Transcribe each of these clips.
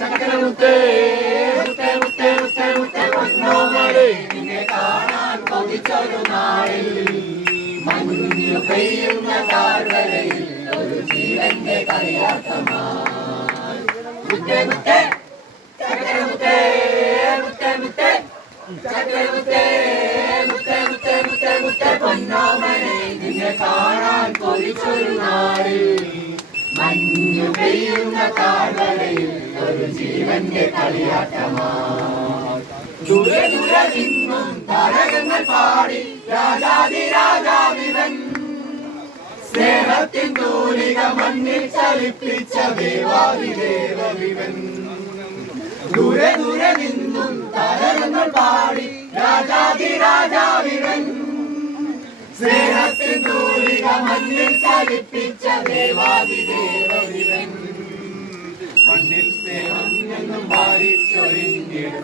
ചക്കരമുത്തേ മുത്തേ മുത്തേ മുത്തേ മുത്തേ പൊന്നോമലേ നിന്നെ കാണാൻ കൊതിച്ചൊരു നാളിൽ മഞ്ഞു പെയ്യുന്ന താഴ്വരയിൽ ഒരു ജീവന്റെ കളിയാട്ടമായി മുത്തേ മുത്തേ ചക്കരമുത്തേ മുത്തേ മുത്തേ ചക്കരമുത്തേ മുത്തേ മുത്തേ മുത്തേ മുത്തേ പൊന്നോമലേ നിന്നെ കാണാൻ കൊതിച്ചൊരു നാളിൽ മഞ്ഞു പെയ്യുന്ന താഴ്വരയിൽ ഒരു ജീവന്റെ കളിയാട്ടമായി ദൂരെ ദൂരെ നിന്നും താരകങ്ങൾ പാടി രാജാതിരാജാവിവൻ സ്നേഹത്തിൻ തൂലിക മണ്ണിൽ ചലിപ്പിച്ച ദേവാദിദേവവിവൻ ദൂരെ ദൂരെ നിന്നും താരകങ്ങൾ പാടി രാജാതിരാജാവിവൻ സ്നേഹത്തിൻ തൂലിക മണ്ണിൽ ചലിപ്പിച്ച ദേവാദിദേവവിവൻ മണ്ണിൽ സ്നേഹം എന്നും വാരിച്ചൊരിഞ്ഞിട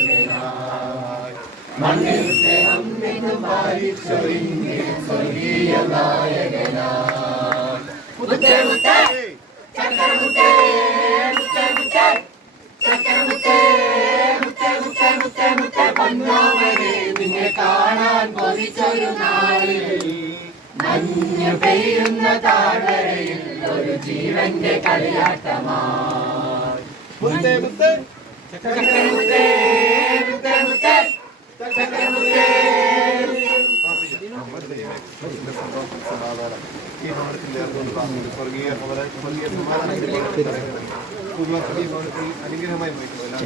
സ്വർഗീയനായകനായി മണ്ണിൽ സ്നേഹം എന്നും വാരിച്ചൊരിഞ്ഞിട സ്വർഗീയനായകനായി മുത്തേ മുത്തേ ചക്കരമുത്തേ മുത്തേ മുത്തേ ചക്കരമുത്തേ മുത്തേ മുത്തേ മുത്തേ മുത്തേ പൊന്നോമലേ നിന്നെ കാണാൻ കൊതിച്ചൊരു നാളിൽ മഞ്ഞു പെയ്യുന്ന താഴ്വരയിൽ ഒരു ജീവന്റെ കളിയാട്ടമായി മുത്തേ മുത്തേ ചക്കരമുത്തേ മുത്തേ മുത്തേ ചക്കരമുത്തേ ഈ ഭവനത്തിൽ സ്വർഗീയ അനുഗ്രഹമായി പോയിട്ടുള്ള